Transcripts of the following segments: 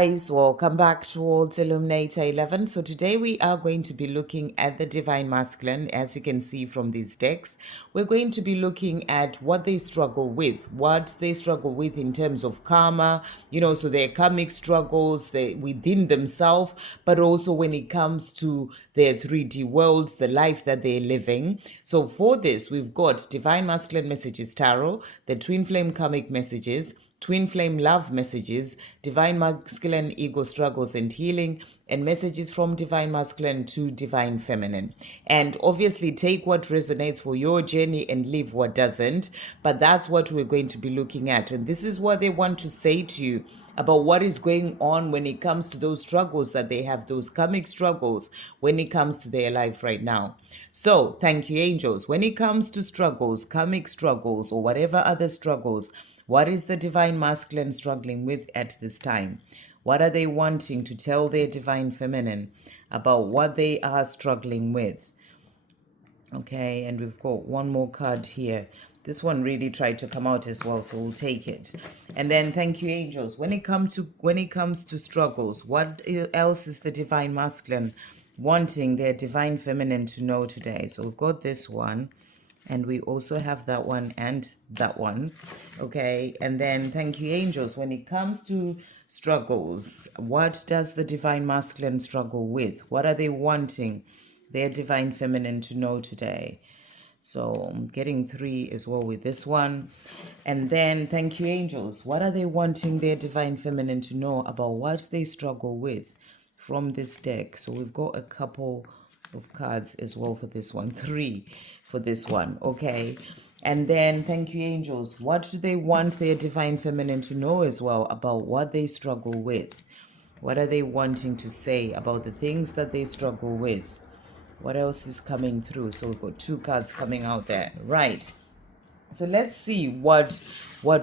Guys, welcome back towards Illuminator11. So today we are going to be looking at the Divine Masculine. As you can see from these decks, we're going to be looking at what they struggle with, in terms of karma, so their karmic struggles within themselves, but also when it comes to their 3D worlds, the life that they're living. So for this, we've got Divine Masculine Messages Tarot, the Twin Flame Karmic Messages, Twin Flame Love Messages, Divine Masculine Ego Struggles and Healing, and messages from Divine Masculine to Divine Feminine. And obviously take what resonates for your journey and leave what doesn't. But that's what we're going to be looking at. And this is what they want to say to you about what is going on when it comes to those struggles that they have, those karmic struggles when it comes to their life right now. So thank you, angels. When it comes to struggles, karmic struggles, or whatever other struggles, what is the Divine Masculine struggling with at this time? What are they wanting to tell their Divine Feminine about what they are struggling with? Okay, and we've got one more card here. This one really tried to come out as well, so we'll take it. And then thank you, angels. When it comes to struggles, what else is the Divine Masculine wanting their Divine Feminine to know today? So we've got this one. And we also have that one and that one. Okay. And then thank you, angels. When it comes to struggles, what does the Divine Masculine struggle with? What are they wanting their Divine Feminine to know today? So I'm getting 3 as well with this one. And then thank you, angels. What are they wanting their Divine Feminine to know about what they struggle with from this deck? So we've got a couple of cards as well for this one. 3 for this one. Okay. And then thank you, angels. What do they want their Divine Feminine to know as well about what they struggle with? What are they wanting to say about the things that they struggle with? What else is coming through? So we've got 2 cards coming out there. Right. So let's see what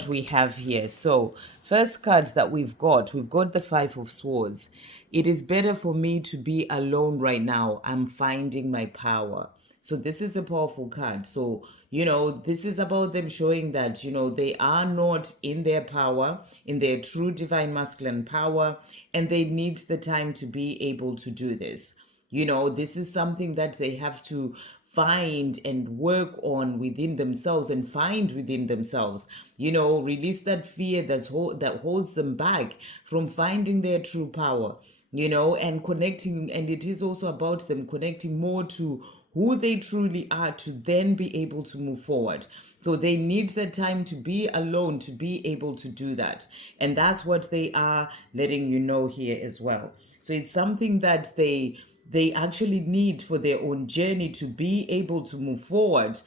we have here. So first card that we've got the 5 of Swords. It is better for me to be alone right now. I'm finding my power. So this is a powerful card. So, this is about them showing that, they are not in their power, in their true Divine Masculine power, and they need the time to be able to do this. This is something that they have to find and work on within themselves and find within themselves. Release that fear that holds them back from finding their true power, and connecting. And it is also about them connecting more to who they truly are to then be able to move forward. So they need the time to be alone to be able to do that. And that's what they are letting you know here as well. So it's something that they actually need for their own journey to be able to move forward,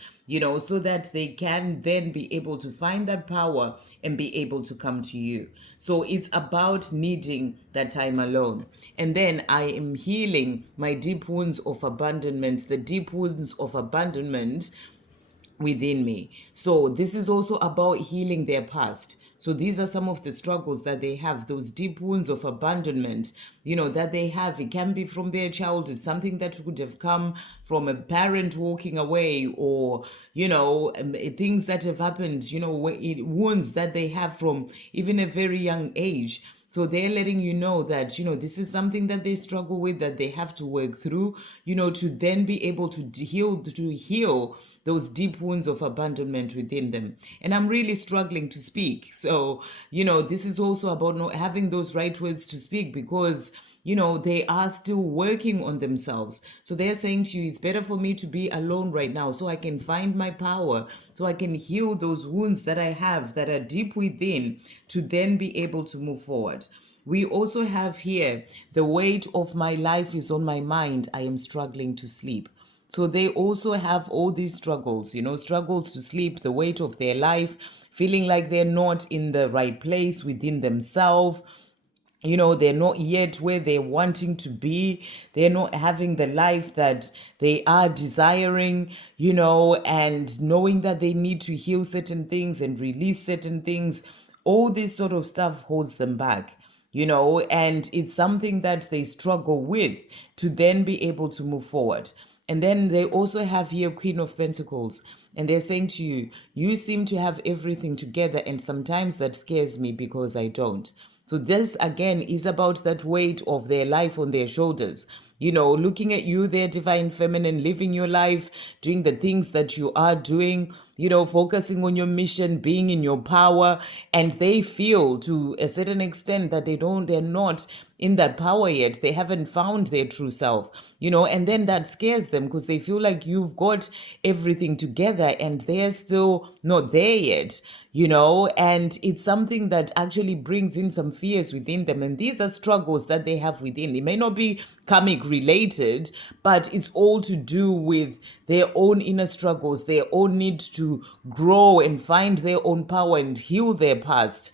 so that they can then be able to find that power and be able to come to you. So it's about needing that time alone. And then I am healing my deep wounds of abandonment, the deep wounds of abandonment within me. So this is also about healing their past. So these are some of the struggles that they have, those deep wounds of abandonment, that they have. It can be from their childhood, something that could have come from a parent walking away, or, things that have happened, wounds that they have from even a very young age. So they're letting you know that, this is something that they struggle with, that they have to work through, to then be able to heal those deep wounds of abandonment within them. And I'm really struggling to speak. So, this is also about not having those right words to speak, because they are still working on themselves. So they're saying to you, it's better for me to be alone right now so I can find my power, so I can heal those wounds that I have that are deep within, to then be able to move forward. We also have here, the weight of my life is on my mind. I am struggling to sleep. So they also have all these struggles, struggles to sleep, the weight of their life, feeling like they're not in the right place within themselves. They're not yet where they're wanting to be. They're not having the life that they are desiring, and knowing that they need to heal certain things and release certain things. All this sort of stuff holds them back, and it's something that they struggle with to then be able to move forward. And then they also have here Queen of Pentacles. And they're saying to you, you seem to have everything together, and sometimes that scares me because I don't. So this again is about that weight of their life on their shoulders. Looking at you, their divine feminine, living your life, doing the things that you are doing, focusing on your mission, being in your power. And they feel to a certain extent that they're not in that power yet. They haven't found their true self, and then that scares them because they feel like you've got everything together and they're still not there yet. And it's something that actually brings in some fears within them. And these are struggles that they have within. It may not be karmic related, but it's all to do with their own inner struggles, their own need to grow and find their own power and heal their past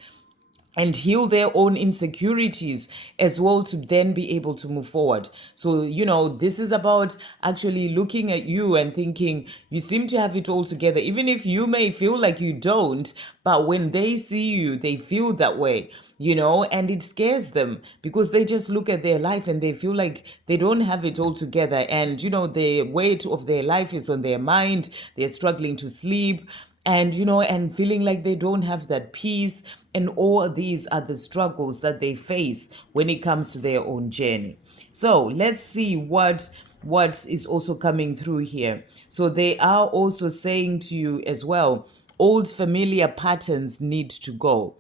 and heal their own insecurities as well, to then be able to move forward. So, this is about actually looking at you and thinking you seem to have it all together, even if you may feel like you don't. But when they see you, they feel that way, and it scares them because they just look at their life and they feel like they don't have it all together. And, the weight of their life is on their mind. They're struggling to sleep and and feeling like they don't have that peace. And all these are the struggles that they face when it comes to their own journey. So let's see what is also coming through here. So they are also saying to you as well, old familiar patterns need to go.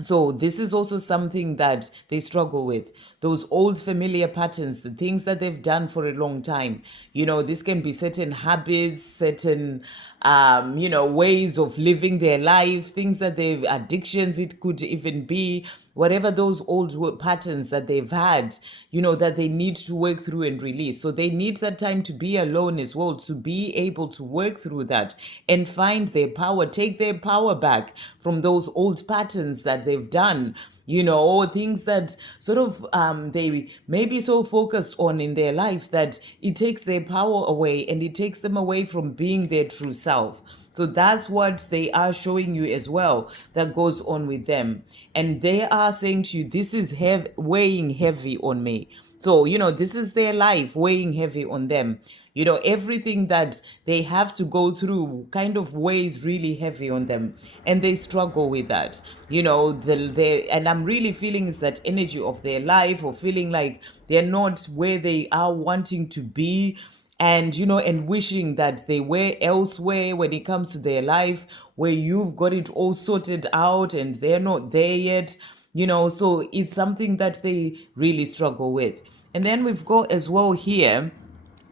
So this is also something that they struggle with. Those old familiar patterns, the things that they've done for a long time. This can be certain habits, certain, ways of living their life, things that they've, addictions, it could even be, whatever those old patterns that they've had, that they need to work through and release. So they need that time to be alone as well, to be able to work through that and find their power, take their power back from those old patterns that they've done, things that sort of they may be so focused on in their life that it takes their power away and it takes them away from being their true self. So that's what they are showing you as well, that goes on with them. And they are saying to you, this is weighing heavy on me. So, this is their life weighing heavy on them. Everything that they have to go through kind of weighs really heavy on them. And they struggle with that. And I'm really feeling is that energy of their life, or feeling like they're not where they are wanting to be, and and wishing that they were elsewhere when it comes to their life, where you've got it all sorted out and they're not there yet. So it's something that they really struggle with. And then we've got as well here,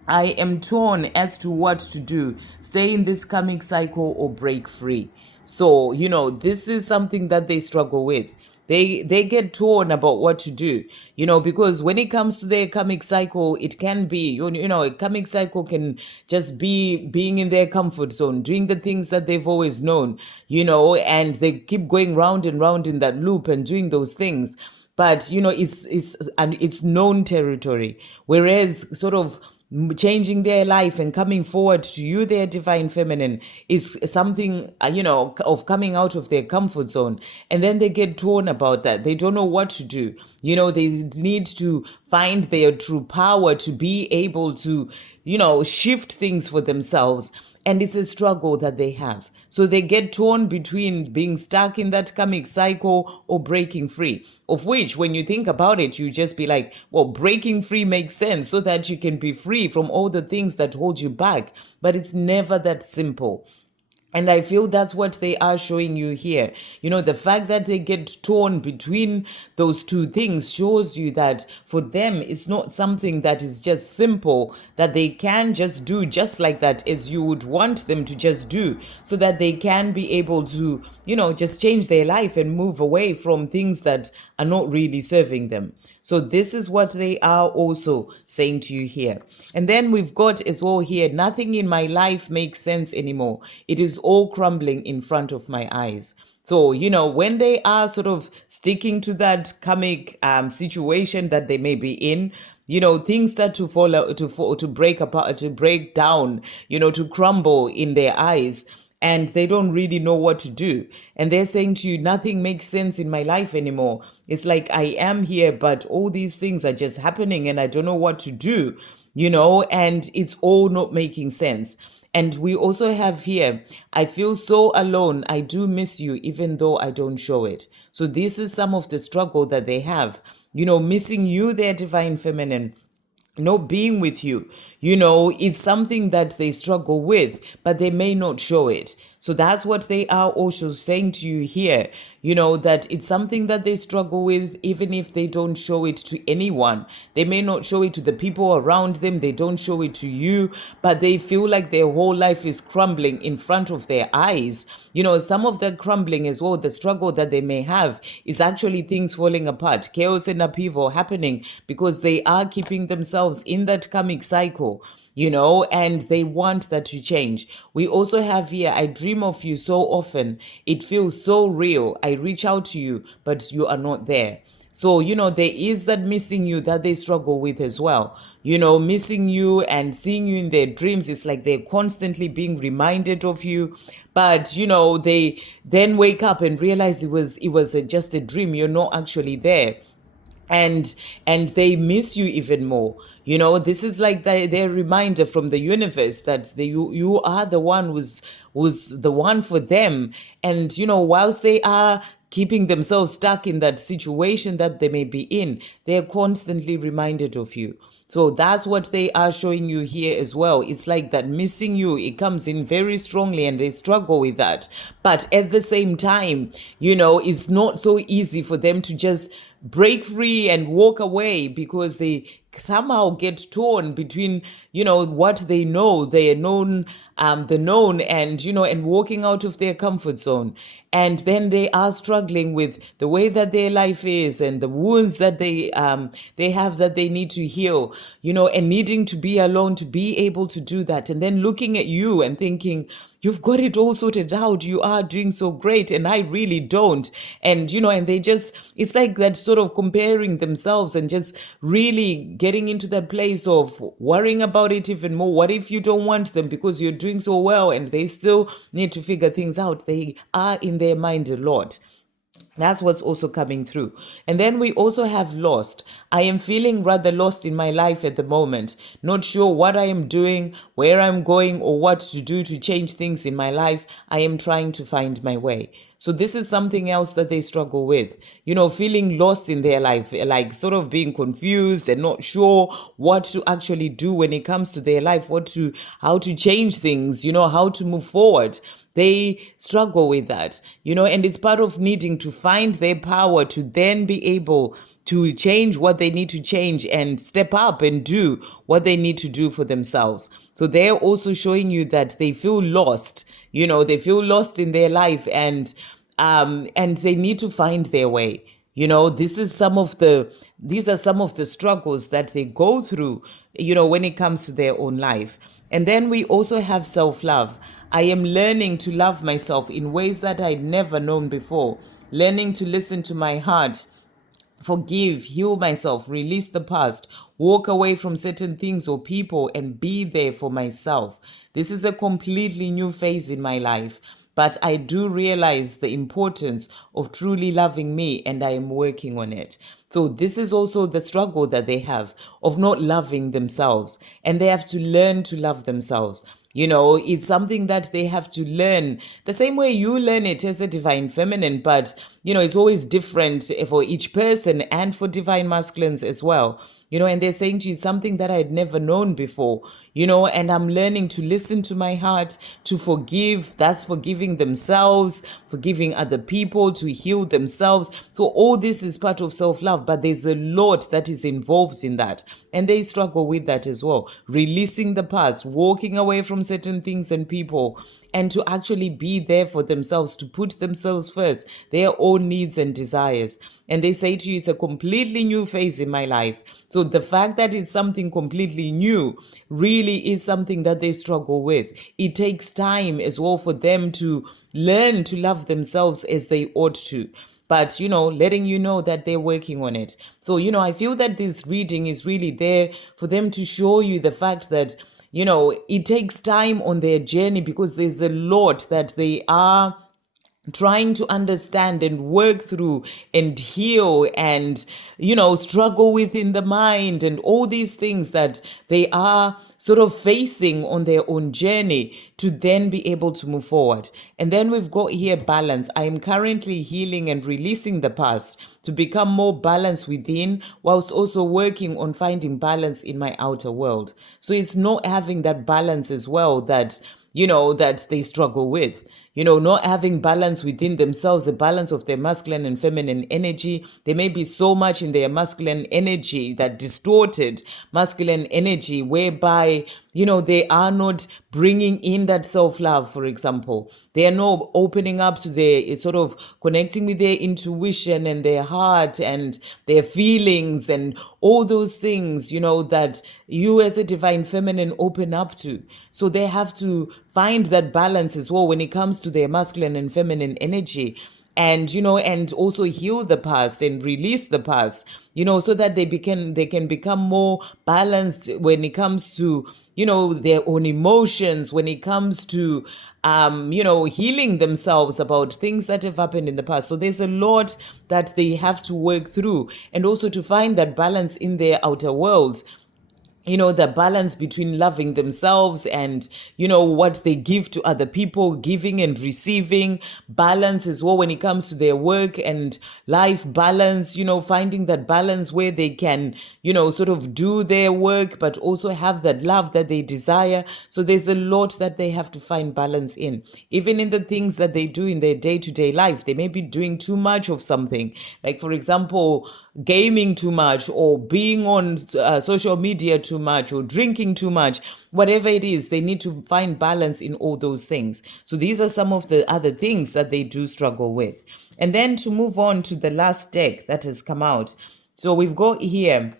I am torn as to what to do, stay in this karmic cycle or break free. So, this is something that they struggle with. They get torn about what to do, because when it comes to their karmic cycle, it can be, a karmic cycle can just be being in their comfort zone, doing the things that they've always known, and they keep going round and round in that loop and doing those things. But, it's known territory, whereas sort of changing their life and coming forward to you, their divine feminine, is something, of coming out of their comfort zone. And then they get torn about that. They don't know what to do. They need to find their true power to be able to, shift things for themselves. And it's a struggle that they have. So they get torn between being stuck in that karmic cycle or breaking free, of which, when you think about it, you just be like, well, breaking free makes sense so that you can be free from all the things that hold you back. But it's never that simple. And I feel that's what they are showing you here. The fact that they get torn between those two things shows you that for them, it's not something that is just simple, that they can just do just like that, as you would want them to just do, so that they can be able to, just change their life and move away from things that are not really serving them. So this is what they are also saying to you here. And then we've got as well here, nothing in my life makes sense anymore. It is all crumbling in front of my eyes. So, when they are sort of sticking to that karmic situation that they may be in, things start to to break apart, to break down, to crumble in their eyes. And they don't really know what to do. And they're saying to you, nothing makes sense in my life anymore. It's like I am here, but all these things are just happening and I don't know what to do, and it's all not making sense. And we also have here, I feel so alone. I do miss you, even though I don't show it. So this is some of the struggle that they have, missing you, their divine feminine, being with you. It's something that they struggle with, but they may not show it. So that's what they are also saying to you here, that it's something that they struggle with, even if they don't show it to anyone. They may not show it to the people around them, they don't show it to you, but they feel like their whole life is crumbling in front of their eyes. Some of the crumbling as well, the struggle that they may have is actually things falling apart, chaos and upheaval happening, because they are keeping themselves in that karmic cycle, and they want that to change. We also have here, I dream of you so often. It feels so real. I reach out to you, but you are not there. So, there is that missing you that they struggle with as well. Missing you and seeing you in their dreams. It's like they're constantly being reminded of you. But, they then wake up and realize it was just a dream. You're not actually there. And they miss you even more. This is like their reminder from the universe that you are the one who's the one for them. And whilst they are keeping themselves stuck in that situation that they may be in, they're constantly reminded of you. So that's what they are showing you here as well. It's like that missing you, it comes in very strongly and they struggle with that. But at the same time, it's not so easy for them to just break free and walk away, because they somehow get torn between, what they know, they are known, the known, and, and walking out of their comfort zone. And then they are struggling with the way that their life is and the wounds that they have that they need to heal, and needing to be alone to be able to do that. And then looking at you and thinking, you've got it all sorted out. You are doing so great. And I really don't. And, and they just, it's like that sort of comparing themselves and just really getting into that place of worrying about it even more. What if you don't want them because you're doing so well and they still need to figure things out? They are in their mind a lot. That's what's also coming through. And then we also have lost. I am feeling rather lost in my life at the moment. Not sure what I am doing, where I'm going, or what to do to change things in my life. I am trying to find my way. So this is something else that they struggle with, feeling lost in their life, like sort of being confused and not sure what to actually do when it comes to their life, how to change things, how to move forward. They struggle with that, and it's part of needing to find their power to then be able to change what they need to change and step up and do what they need to do for themselves. So they're also showing you that they feel lost, they feel lost in their life, and they need to find their way. These are some of the struggles that they go through, when it comes to their own life. And then we also have self-love. I am learning to love myself in ways that I'd never known before. Learning to listen to my heart, forgive, heal myself, release the past, walk away from certain things or people, and be there for myself. This is a completely new phase in my life, but I do realize the importance of truly loving me, and I am working on it. So this is also the struggle that they have of not loving themselves, and they have to learn to love themselves. It's something that they have to learn the same way you learn it as a divine feminine, but, it's always different for each person and for divine masculines as well. And they're saying to you something that I'd never known before, and I'm learning to listen to my heart, to forgive. That's forgiving themselves, forgiving other people, to heal themselves. So all this is part of self-love, but there's a lot that is involved in that. And they struggle with that as well. Releasing the past, walking away from certain things and people, and to actually be there for themselves, to put themselves first, their own needs and desires. And they say to you, it's a completely new phase in my life. So the fact that it's something completely new really is something that they struggle with. It takes time as well for them to learn to love themselves as they ought to. But, letting you know that they're working on it. So, I feel that this reading is really there for them to show you the fact that, it takes time on their journey, because there's a lot that they are trying to understand and work through and heal and struggle within the mind and all these things that they are sort of facing on their own journey to then be able to move forward. And then we've got here balance. I am currently healing and releasing the past to become more balanced within, whilst also working on finding balance in my outer world. So it's not having that balance as well that that they struggle with. Not having balance within themselves, a balance of their masculine and feminine energy. They may be so much in their masculine energy, that distorted masculine energy, whereby, they are not bringing in that self-love, for example. They are not opening up to their, sort of connecting with their intuition and their heart and their feelings and all those things, that you as a divine feminine open up to. So they have to find that balance as well when it comes to their masculine and feminine energy, and and also heal the past and release the past, so that they can become more balanced when it comes to their own emotions, when it comes to healing themselves about things that have happened in the past. So there's a lot that they have to work through, and also to find that balance in their outer world, the balance between loving themselves and, what they give to other people, giving and receiving, balance as well when it comes to their work and life balance, finding that balance where they can, sort of do their work, but also have that love that they desire. So there's a lot that they have to find balance in, even in the things that they do in their day-to-day life. They may be doing too much of something, like, for example, gaming too much, or being on social media too much, or drinking too much. Whatever it is, they need to find balance in all those things. So these are some of the other things that they do struggle with. And then to move on to the last deck that has come out. So we've got here,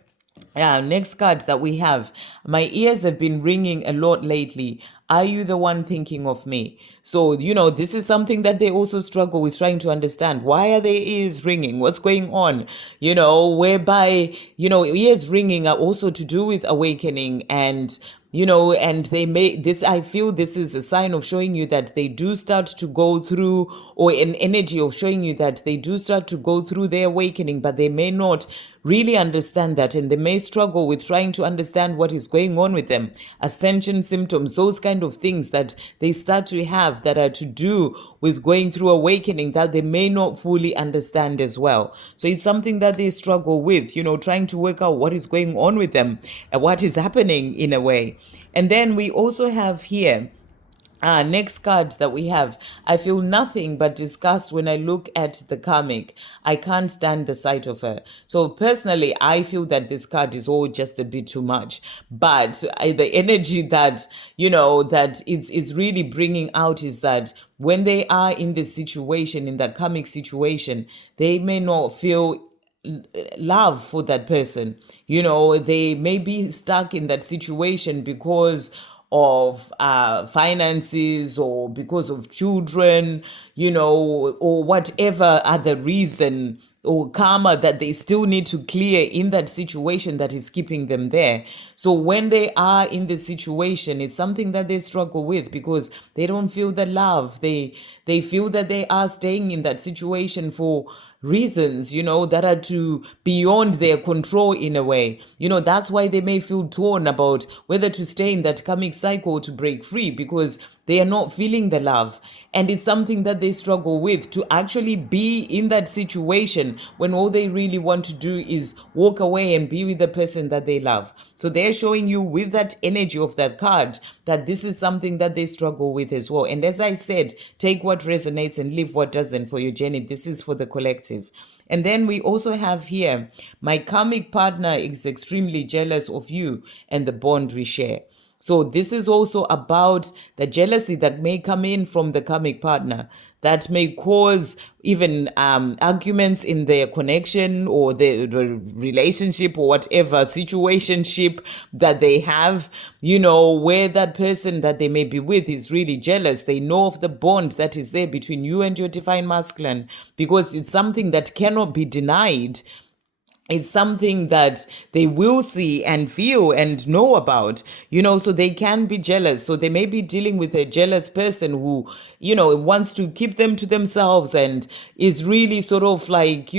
next card that we have, my ears have been ringing a lot lately. Are you the one thinking of me? So, this is something that they also struggle with, trying to understand. Why are their ears ringing? What's going on? Whereby, ears ringing are also to do with awakening, and and they may, this, I feel this is a sign of showing you that they do start to go through, or an energy of showing you that they do start to go through their awakening, but they may not really understand that, and they may struggle with trying to understand what is going on with them. Ascension symptoms, those kind of things that they start to have that are to do with going through awakening, that they may not fully understand as well. So it's something that they struggle with, trying to work out what is going on with them and what is happening in a way. And then we also have here, next card that we have, I feel nothing but disgust when I look at the karmic. I can't stand the sight of her. So personally, I feel that this card is all just a bit too much. But the energy that, that it's really bringing out is that when they are in this situation, in that karmic situation, they may not feel love for that person. They may be stuck in that situation because of finances, or because of children, or whatever other reason or karma that they still need to clear in that situation that is keeping them there. So when they are in this situation, it's something that they struggle with because they don't feel the love. They feel that they are staying in that situation for reasons, that are to beyond their control in a way. That's why they may feel torn about whether to stay in that karmic cycle or to break free, because they are not feeling the love. And it's something that they struggle with, to actually be in that situation when all they really want to do is walk away and be with the person that they love. So they're showing you with that energy of that card that this is something that they struggle with as well. And as I said, take what resonates and leave what doesn't for your journey. This is for the collective. And then we also have here, my karmic partner is extremely jealous of you and the bond we share. So this is also about the jealousy that may come in from the karmic partner, that may cause even arguments in their connection or the relationship or whatever situationship that they have, where that person that they may be with is really jealous. They know of the bond that is there between you and your divine masculine, because it's something that cannot be denied. it's something that they will see and feel and know about, so they can be jealous. So they may be dealing with a jealous person who, wants to keep them to themselves and is really sort of like,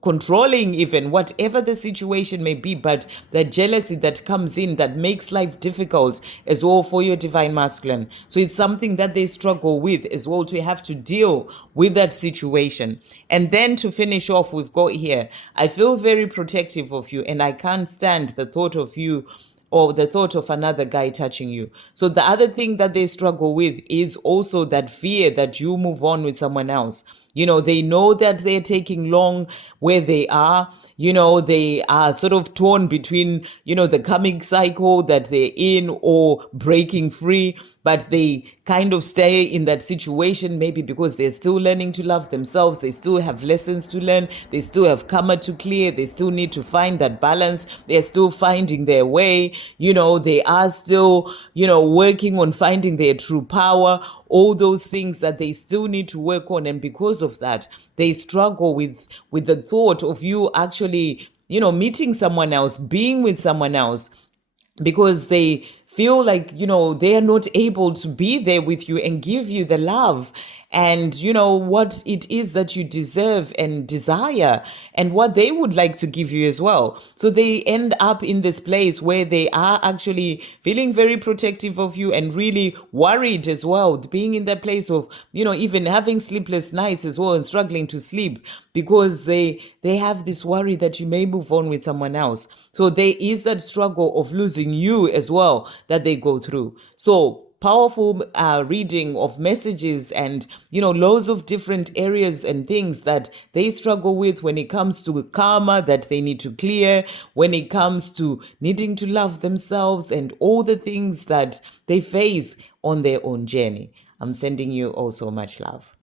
controlling even whatever the situation may be. But the jealousy that comes in that makes life difficult as well for your divine masculine. So it's something that they struggle with as well, to have to deal with that situation. And then to finish off, we've got here, I feel very protective of you and I can't stand the thought of you or the thought of another guy touching you. So the other thing that they struggle with is also that fear that you move on with someone else. They know that they're taking long where they are. They are sort of torn between, the karmic cycle that they're in or breaking free, but they kind of stay in that situation maybe because they're still learning to love themselves. They still have lessons to learn. They still have karma to clear. They still need to find that balance. They're still finding their way. They are still, working on finding their true power, all those things that they still need to work on. And because of that, they struggle with the thought of you actually, meeting someone else, being with someone else, because they feel like, they are not able to be there with you and give you the love and, what it is that you deserve and desire and what they would like to give you as well. So they end up in this place where they are actually feeling very protective of you and really worried as well, being in that place of, even having sleepless nights as well and struggling to sleep because they have this worry that you may move on with someone else. So there is that struggle of losing you as well that they go through. So powerful reading of messages and, loads of different areas and things that they struggle with when it comes to karma that they need to clear, when it comes to needing to love themselves and all the things that they face on their own journey. I'm sending you all so much love.